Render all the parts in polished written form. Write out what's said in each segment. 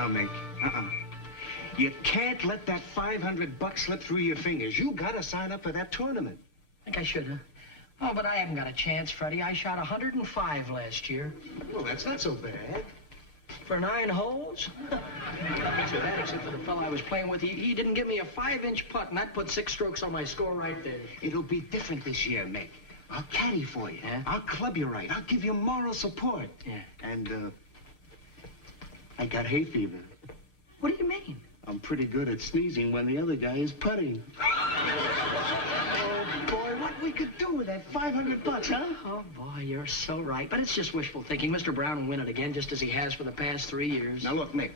Now, Mink, you can't let that $500 slip through your fingers. You gotta sign up for that tournament. I think I should, huh? Oh, but I haven't got a chance, Freddie. I shot 105 last year. Well, that's not so bad. For 9 holes? Not so bad, except for the fellow I was playing with. He didn't give me a 5-inch putt, and that put 6 strokes on my score right there. It'll be different this year, Mick. I'll caddy for you. Yeah? I'll club you right. I'll give you moral support. Yeah. And, I got hay fever. What do you mean? I'm pretty good at sneezing when the other guy is putting. Oh, boy, what we could do with that $500, huh? Oh, boy, you're so right. But it's just wishful thinking. Mr. Brown will win it again, just as he has for the past 3 years. Now, look, Mick.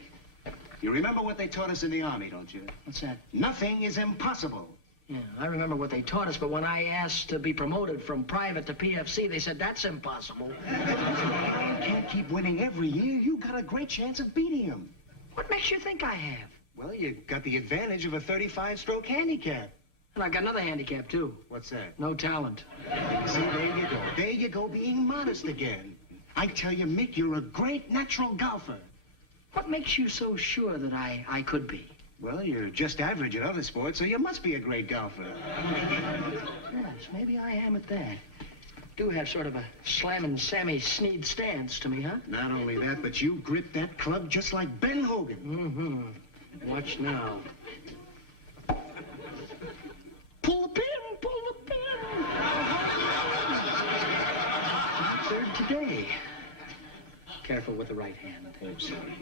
You remember what they taught us in the Army, don't you? What's that? Nothing is impossible. Yeah, I remember what they taught us, but when I asked to be promoted from private to PFC, they said, that's impossible. You can't keep winning every year. You got a great chance of beating him. What makes you think I have? Well, you got the advantage of a 35-stroke handicap. And I got another handicap, too. What's that? No talent. See, there you go. There you go, being modest again. I tell you, Mick, you're a great natural golfer. What makes you so sure that I could be? Well, you're just average at other sports, so you must be a great golfer. Yes, maybe I am at that. Do have sort of a slammin' Sammy Snead stance to me, huh? Not only that, but you grip that club just like Ben Hogan. Mm-hmm. Watch now. Pull the pin, pull the pin. Third today. Careful with the right hand. Oh, sorry.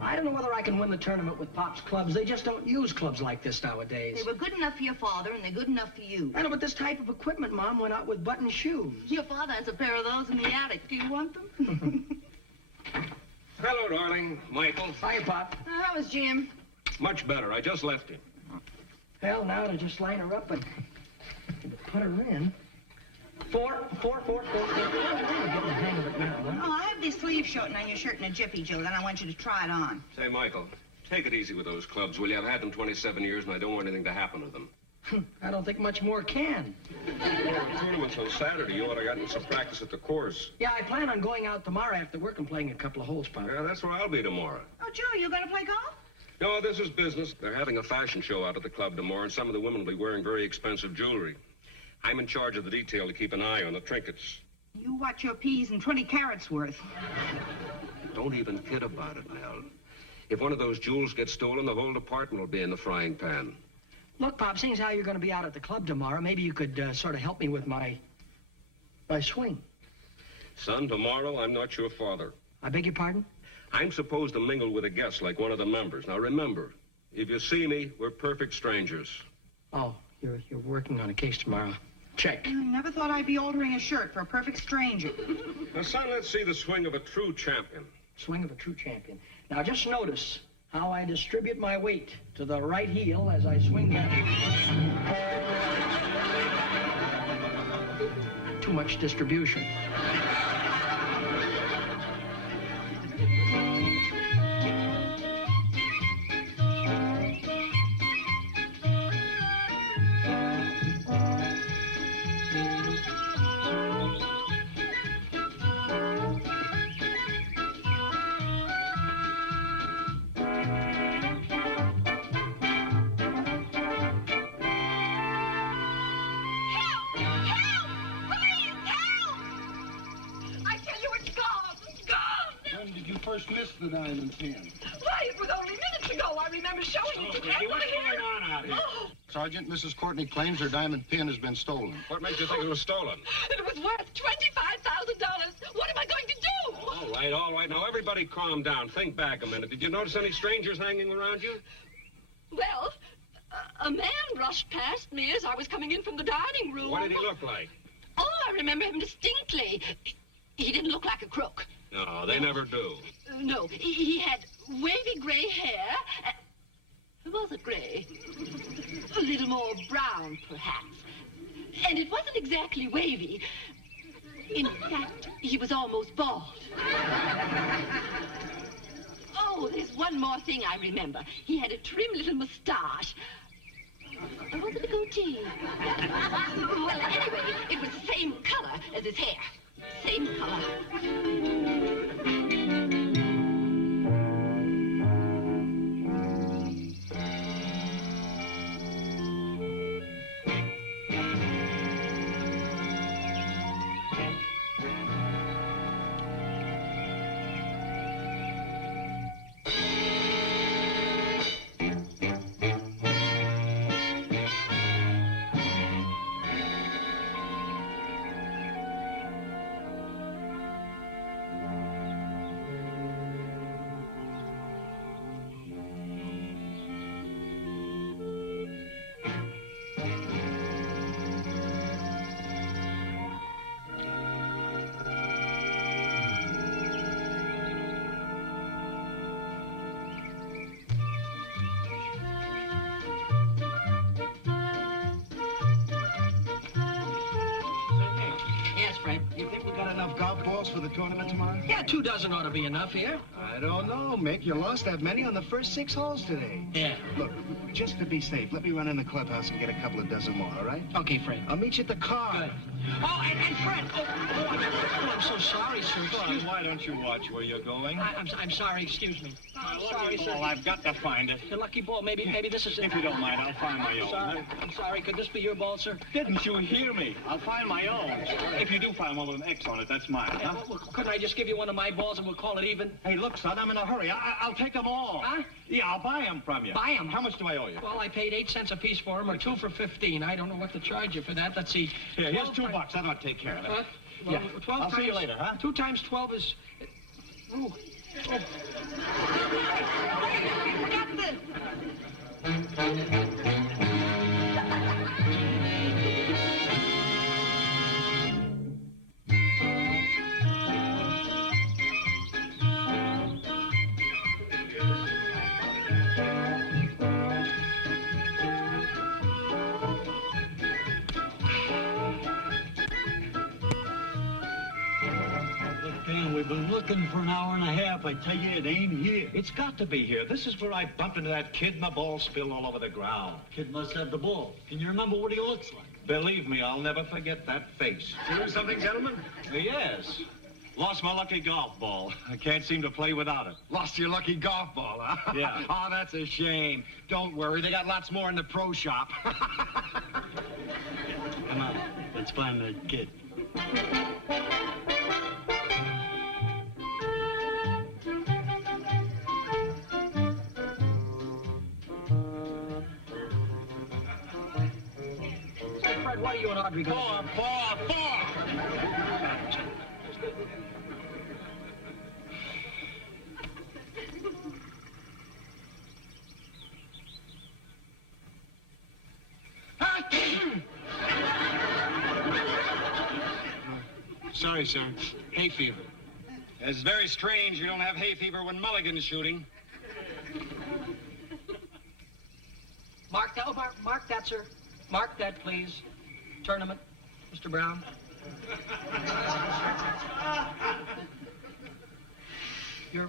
I don't know whether I can win the tournament with Pop's clubs. They just don't use clubs like this nowadays. They were good enough for your father, and they're good enough for you. I know, but this type of equipment, Mom, went out with button shoes. Your father has a pair of those in the attic. Do you want them? Hello, darling. Michael. Hiya, Pop. How is Jim? Much better. I just left him. Hell, now to just line her up and put her in. Four. Getting the hang of it now, huh? Oh, I have this sleeve shortened on your shirt in a jiffy, Joe. Then I want you to try it on. Say, Michael, take it easy with those clubs, will you? I've had them 27 years, and I don't want anything to happen to them. I don't think much more can. Well, the tournament's on Saturday. You ought to have gotten some practice at the course. Yeah, I plan on going out tomorrow after work and playing a couple of holes, Pop. Yeah, that's where I'll be tomorrow. Oh, Joe, you gonna play golf? No, this is business. They're having a fashion show out at the club tomorrow, and some of the women will be wearing very expensive jewelry. I'm in charge of the detail to keep an eye on the trinkets. You watch your P's and 20 carats worth. Don't even kid about it, Nell. If one of those jewels gets stolen, the whole department will be in the frying pan. Look, Pop, seeing as how you're going to be out at the club tomorrow, maybe you could sort of help me with my swing. Son, tomorrow I'm not your father. I beg your pardon? I'm supposed to mingle with a guest like one of the members. Now, remember, if you see me, we're perfect strangers. Oh, you're working on a case tomorrow. Check. I never thought I'd be altering a shirt for a perfect stranger. Now, son, let's see the swing of a true champion. Swing of a true champion. Now, just notice how I distribute my weight to the right heel as I swing back. Too much distribution. Missed the diamond pin. Why, it was only minutes ago. I remember showing it to What's going on out here? Oh. Sergeant, Mrs. Courtney claims her diamond pin has been stolen. What makes you think it was stolen? It was worth $25,000. What am I going to do? All right. Now, everybody calm down. Think back a minute. Did you notice any strangers hanging around you? Well, a man rushed past me as I was coming in from the dining room. What did he look like? Oh, I remember him distinctly. He didn't look like a crook. No, they never do. No, he had wavy gray hair. Was it gray? A little more brown, perhaps. And it wasn't exactly wavy. In fact, he was almost bald. Oh, there's one more thing I remember. He had a trim little mustache. Or was it a goatee? Well, anyway, it was the same color as his hair. Same color. You think we got enough golf balls for the tournament tomorrow? Yeah, 2 dozen ought to be enough here. I don't know, Mick. You lost that many on the first 6 holes today. Yeah. Look, just to be safe, let me run in the clubhouse and get a couple of dozen more, all right? Okay, Fred. I'll meet you at the car. Good. Oh, and Fred! I'm so sorry, sir. Excuse me. Why don't you watch where you're going? I'm sorry, excuse me. I'm sorry, sir. Well, I've got to find it. Your lucky ball, maybe this is it. If you don't mind, I'll find my own. I'm sorry. Could this be your ball, sir? Didn't you hear me? I'll find my own. If you do find one with an X on it, that's mine, huh? Well, couldn't I just give you one of my balls and we'll call it even? Hey, look, son, I'm in a hurry. I'll take them all. Huh? Yeah, I'll buy them from you. Buy 'em? How much do I owe you? Well, I paid 8 cents a piece for them, or 2 for 15. I don't know what to charge you for that. Let's see. Here, here's $2. That ought to take care of it. Huh? Well, Yeah. 12 I'll see you times- later, huh? 2 times 12 is... Ooh. Oh. I forgot the... Dan, we've been looking for an hour and a half. I tell you, it ain't here. It's got to be here. This is where I bumped into that kid and the ball spilled all over the ground. Kid must have the ball. Can you remember what he looks like? Believe me, I'll never forget that face. Do something, gentlemen? Yes. Lost my lucky golf ball. I can't seem to play without it. Lost your lucky golf ball, huh? Yeah. Oh, that's a shame. Don't worry, they got lots more in the pro shop. Come on, let's find that kid. Say, Fred, what are you and Audrey going to do? Four. Sorry, sir. Hay fever. It's very strange you don't have hay fever when Mulligan's shooting. Mark that, mark that, sir. Mark that, please. Tournament, Mr. Brown. Your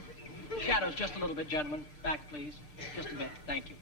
shadows just a little bit, gentlemen. Back, please. Just a bit. Thank you.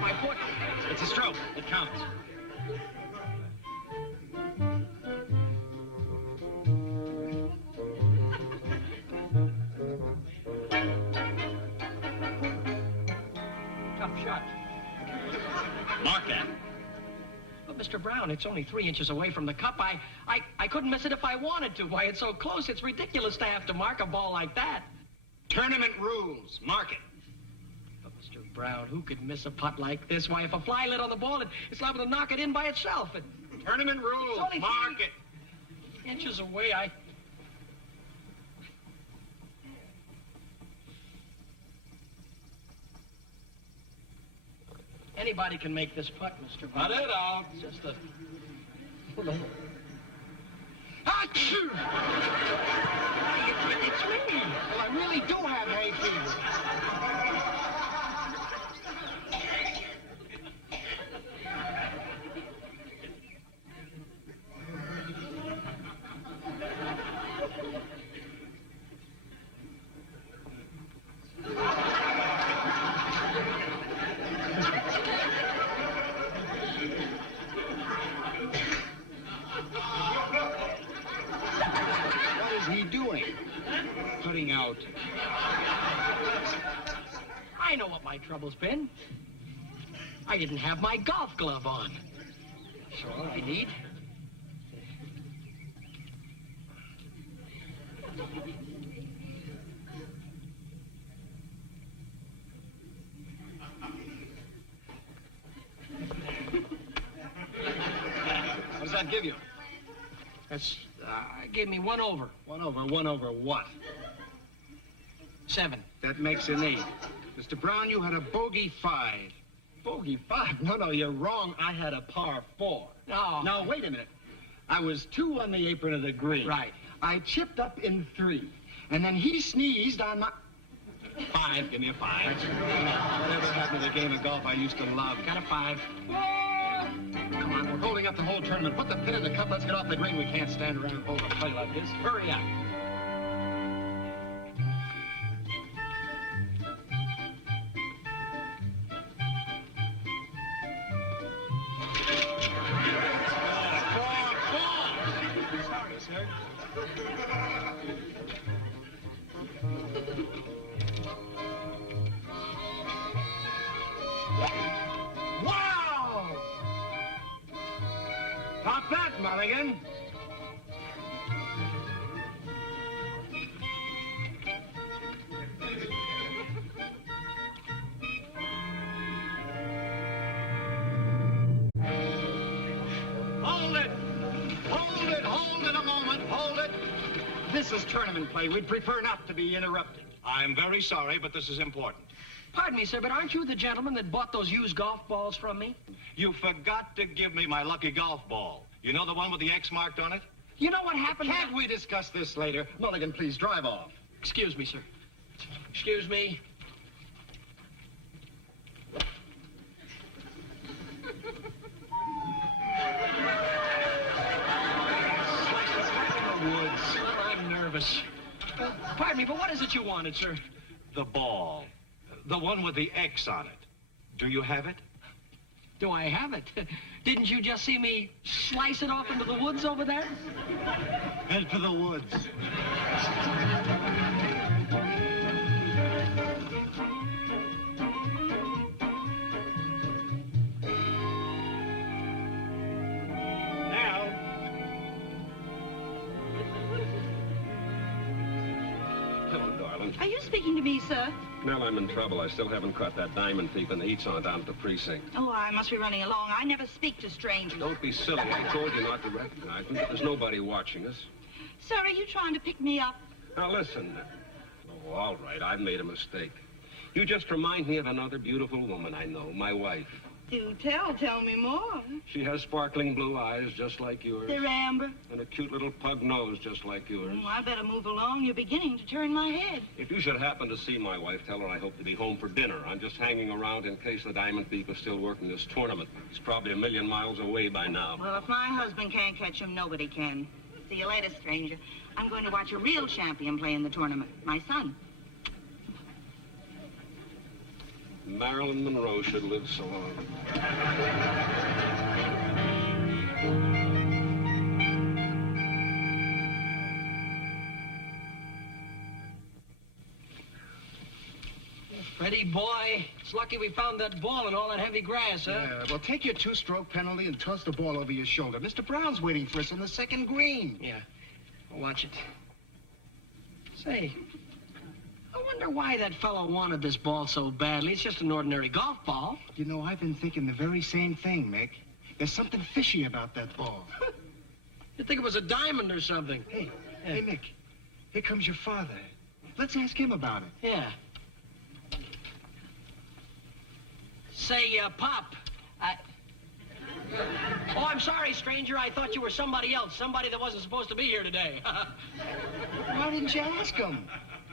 My foot. It's a stroke. It counts. Tough shot. Mark that. But, Mr. Brown, it's only 3 inches away from the cup. I couldn't miss it if I wanted to. Why, it's so close. It's ridiculous to have to mark a ball like that. Tournament rules. Mark it. But, Mr. Mr. Brown, who could miss a putt like this? Why, if a fly lit on the ball, it's liable to knock it in by itself. Tournament rules. only Mark it. Inches away, Anybody can make this putt, Mr. Brown. Cut it out. It's just a... Achoo! It's me. Well, I really do have hay fever. Putting out. I know what my trouble's been. I didn't have my golf glove on. So all I need... What does that give you? That's... gave me 1 over. 1 over. 1 over what? 7. That makes an 8. Mr. Brown, you had a bogey 5. Bogey 5? No, you're wrong. I had a par 4. No. Now, wait a minute. I was 2 on the apron of the green. Right. I chipped up in 3. And then he sneezed on my... 5. Give me a 5. Whatever happened to the game of golf I used to love. Got a 5. Come on, we're holding up the whole tournament. Put the pin in the cup. Let's get off the green. We can't stand around holding a play like this. Hurry up. Wow! Pop that, Mulligan. Hold it! Hold it! Hold it a moment! Hold it! This is tournament play. We'd prefer not to be interrupted. I'm very sorry, but this is important. Pardon me, sir, but aren't you the gentleman that bought those used golf balls from me? You forgot to give me my lucky golf ball. You know the one with the X marked on it? You know what happened? Can't we discuss this later? Mulligan, please drive off. Excuse me, sir. Excuse me. Well, I'm nervous. Pardon me, but what is it you wanted, sir? The ball. The one with the X on it. Do you have it? Do I have it? Didn't you just see me slice it off into the woods over there? Head for the woods. Hello, darling. Are you speaking to me, sir? Nell, I'm in trouble. I still haven't caught that diamond thief, and the heat's on down at the precinct. Oh, I must be running along. I never speak to strangers. Don't be silly. I told you not to recognize me. There's nobody watching us. Sir, are you trying to pick me up? Now, listen. Oh, all right. I've made a mistake. You just remind me of another beautiful woman I know, my wife. Do tell. Tell me more. She has sparkling blue eyes just like yours. They're amber. And a cute little pug nose just like yours. Oh, I better move along. You're beginning to turn my head. If you should happen to see my wife, tell her I hope to be home for dinner. I'm just hanging around in case the diamond thief is still working this tournament. He's probably 1,000,000 miles away by now. Well, if my husband can't catch him, nobody can. See you later, stranger. I'm going to watch a real champion play in the tournament. My son. Marilyn Monroe should live so long. Freddie, boy, it's lucky we found that ball in all that heavy grass, huh? Yeah, well, take your 2-stroke penalty and toss the ball over your shoulder. Mr. Brown's waiting for us on the second green. Yeah, I'll watch it. Say, I wonder why that fellow wanted this ball so badly. It's just an ordinary golf ball. You know, I've been thinking the very same thing, Mick. There's something fishy about that ball. You'd think it was a diamond or something. Hey, Mick, here comes your father. Let's ask him about it. Yeah. Say, Pop, Oh, I'm sorry, stranger. I thought you were somebody else. Somebody that wasn't supposed to be here today. Why didn't you ask him?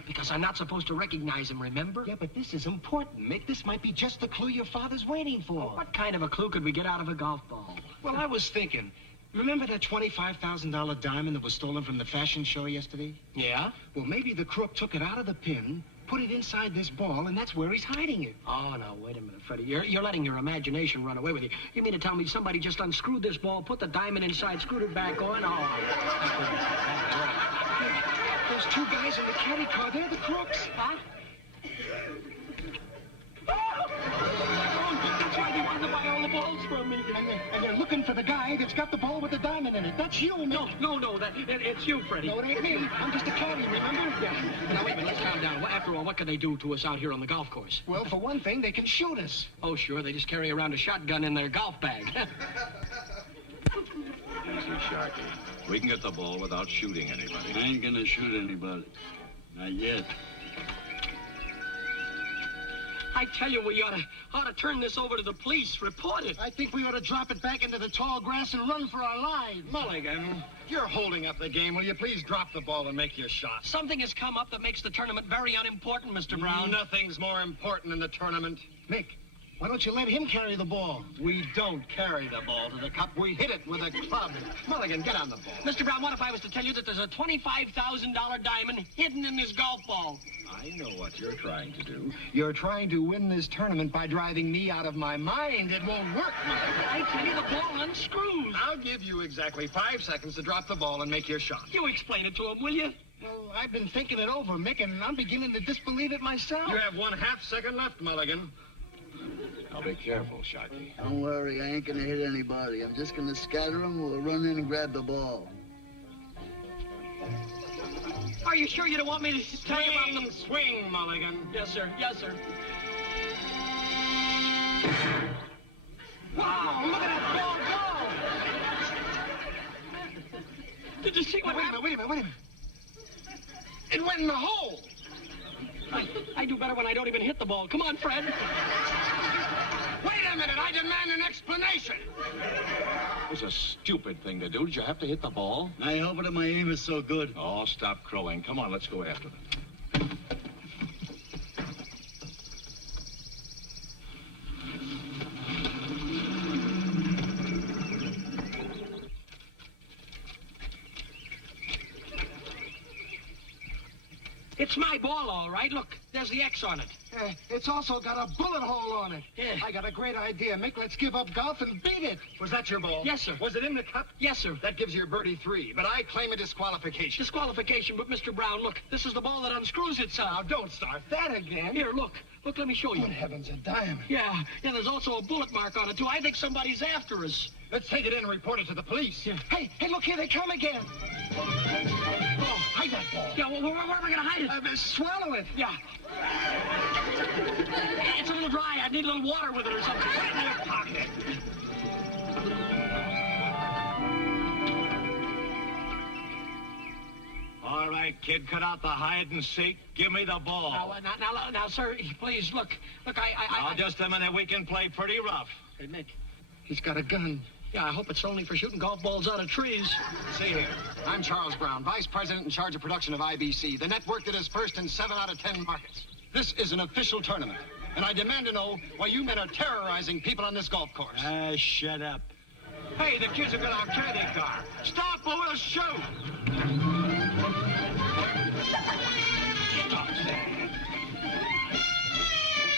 Because I'm not supposed to recognize him, remember? Yeah, but this is important, Mick. This might be just the clue your father's waiting for. Well, what kind of a clue could we get out of a golf ball? Well, I was thinking, remember that $25,000 diamond that was stolen from the fashion show yesterday? Yeah? Well, maybe the crook took it out of the pin, put it inside this ball, and that's where he's hiding it. Oh, no, wait a minute, Freddie. You're letting your imagination run away with you. You mean to tell me somebody just unscrewed this ball, put the diamond inside, screwed it back on? Oh, those two guys in the caddy car, they're the crooks. Huh? That's why they wanted to buy all the balls from me. And they're looking for the guy that's got the ball with the diamond in it. That's you, Mick. No, it's you, Freddie. No, it ain't me. I'm just a caddy, remember? Yeah. Now, wait a minute, let's calm down. Well, after all, what can they do to us out here on the golf course? Well, for one thing, they can shoot us. Oh, sure, they just carry around a shotgun in their golf bag. Easy, Sharky. We can get the ball without shooting anybody. I ain't gonna shoot anybody. Not yet. I tell you, we ought to turn this over to the police, report it. I think we ought to drop it back into the tall grass and run for our lives. Mulligan, you're holding up the game. Will you please drop the ball and make your shot? Something has come up that makes the tournament very unimportant, Mr. Brown. Nothing's more important than the tournament. Mick, why don't you let him carry the ball? We don't carry the ball to the cup. We hit it with a club. Mulligan, get on the ball. Mr. Brown, what if I was to tell you that there's a $25,000 diamond hidden in this golf ball? I know what you're trying to do. You're trying to win this tournament by driving me out of my mind. It won't work, Mulligan. I tell you, the ball unscrews. I'll give you exactly 5 seconds to drop the ball and make your shot. You explain it to him, will you? Well, I've been thinking it over, Mick, and I'm beginning to disbelieve it myself. You have 1/2 second left, Mulligan. Now be careful, Sharky. Don't worry, I ain't gonna hit anybody. I'm just gonna scatter them. We'll run in and grab the ball. Are you sure you don't want me to tell you about them? Swing, Mulligan. Yes, sir. Yes, sir. Wow, look at that ball go! Did you see what happened? Wait a minute. It went in the hole. I do better when I don't even hit the ball. Come on, Fred. Wait a minute, I demand an explanation. It was a stupid thing to do. Did you have to hit the ball? I hope that my aim is so good. Oh, stop crowing. Come on, let's go after them. It's my ball, all right. Look, there's the X on it. It's also got a bullet hole on it. Yeah. I got a great idea. Mick, let's give up golf and beat it. Was that your ball? Yes, sir. Was it in the cup? Yes, sir. That gives you a birdie 3, but I claim a disqualification. Disqualification, but Mr. Brown, look, this is the ball that unscrews itself. Now, don't start that again. Here, look, let me show you. Good heavens, a diamond. Yeah, there's also a bullet mark on it, too. I think somebody's after us. Let's take it in and report it to the police. Yeah. Hey, look, here they come again. Oh, hide that ball. Yeah, well, where am I going to hide it? Swallow it. Yeah. It's a little dry. I need a little water with it or something. Put it in your pocket. All right, kid, cut out the hide and seek. Give me the ball. Now, sir, please, look, Now, just a minute. We can play pretty rough. Hey, Mick. He's got a gun. Yeah, I hope it's only for shooting golf balls out of trees. See here. I'm Charles Brown, Vice President in charge of production of IBC, the network that is first in 7 out of 10 markets. This is an official tournament, and I demand to know why you men are terrorizing people on this golf course. Shut up. Hey, the kids have got our caddy car. Stop or we'll shoot.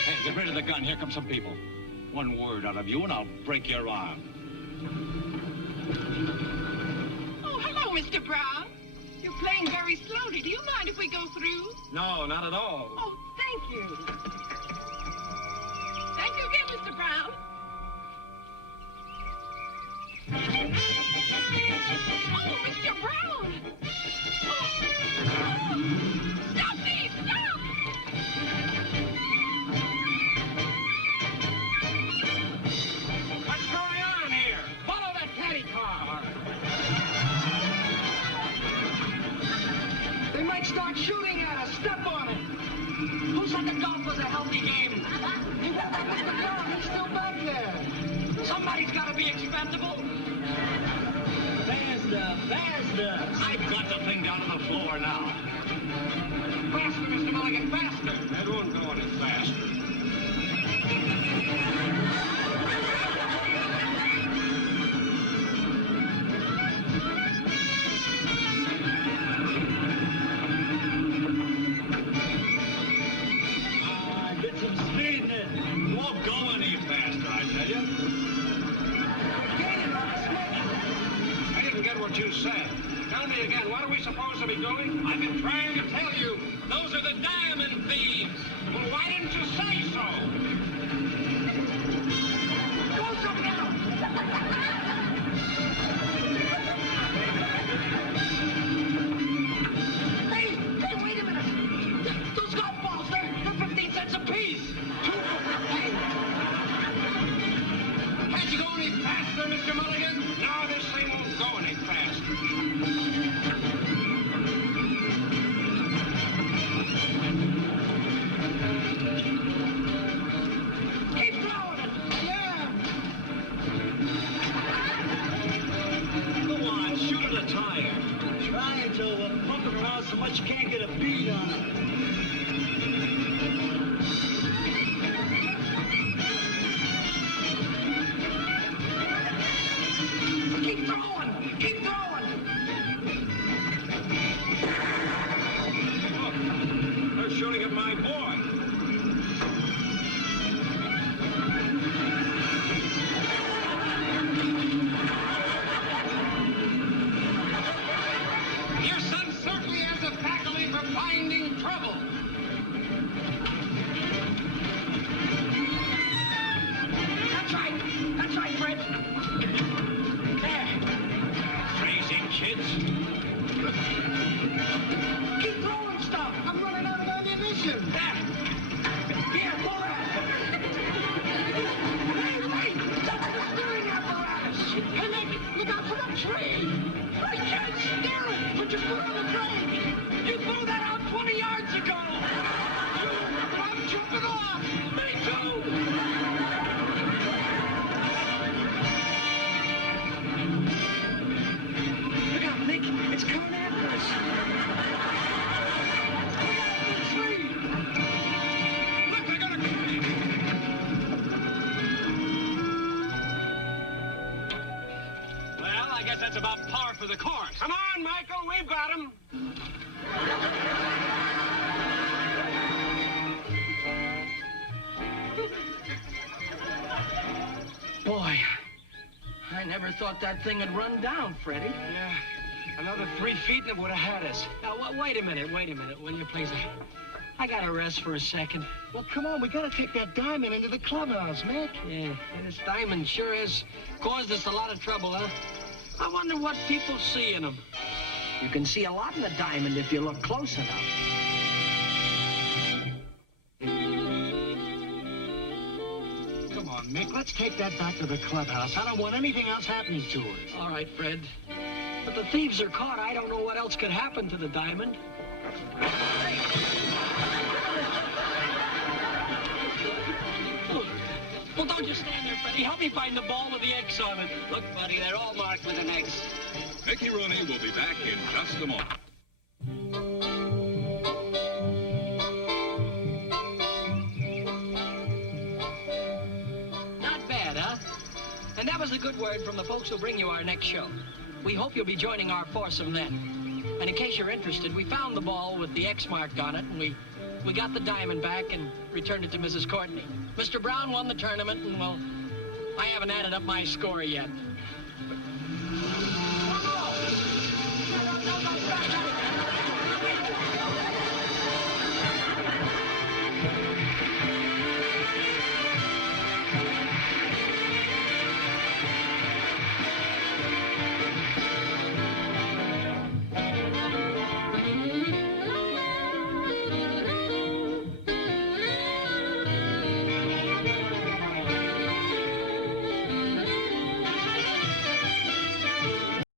Hey, get rid of the gun. Here come some people. One word out of you, and I'll break your arm. Oh, hello, Mr. Brown. You're playing very slowly. Do you mind if we go through? No, not at all. Oh, thank you. Thank you again, Mr. Brown. Oh, Mr. Brown! Oh. Stop me! Stop! Somebody's got to be expendable. Faster, faster. I've got the thing down on the floor now. Faster, Mr. Mulligan, faster. That won't go any faster. Get some speed in it. It won't go any faster, I tell you. I didn't get what you said. Tell me again, what are we supposed to be doing? I've been trying to tell you. Those are the diamond thieves. Well, why didn't you say so? Hey, wait a minute. Those golf balls, they're 15 cents apiece. Can't you go any faster, Mr. Mulligan? No, this thing won't go any faster. Keep throwing it. Yeah. Go on, shoot at a tire. Trying to pump it around so much you can't get a bead on it. Keep throwing. Keep throwing. Look, they're shooting at my boy. Your son certainly has a faculty for finding trouble. That's right, Fred. There. Crazy kids. Keep throwing stuff. I'm running out of ammunition. There. Here, pour it. Hey, wait! That's the steering apparatus. Hey, Nick, look out for the tree. I can't steer it. Put your foot on the brake. You threw that out 20 yards ago. I'm jumping off. Me too. Look out, Nick. It's coming after us. Look out for the tree. Look, they're gonna... Well, I guess that's about par for the course. Come on, Michael, we've got him. Boy, I never thought that thing would run down, Freddie. Yeah, another 3 feet and it would have had us. Now, wait a minute, will you please? I gotta rest for a second. Well, come on, we gotta take that diamond into the clubhouse, Mick. Yeah, this diamond sure has caused us a lot of trouble, huh? I wonder what people see in them. You can see a lot in the diamond if you look close enough. Come on, Mick, let's take that back to the clubhouse. I don't want anything else happening to it. All right, Fred. But the thieves are caught. I don't know what else could happen to the diamond. Well, don't just stand there, Freddie. Help me find the ball with the X on it. Look, buddy, they're all marked with an X. Mickey Rooney will be back in just a moment. Not bad, huh? And that was a good word from the folks who'll bring you our next show. We hope you'll be joining our foursome then. And in case you're interested, we found the ball with the X marked on it, and we got the diamond back and returned it to Mrs. Courtney. Mr. Brown won the tournament, and, well, I haven't added up my score yet.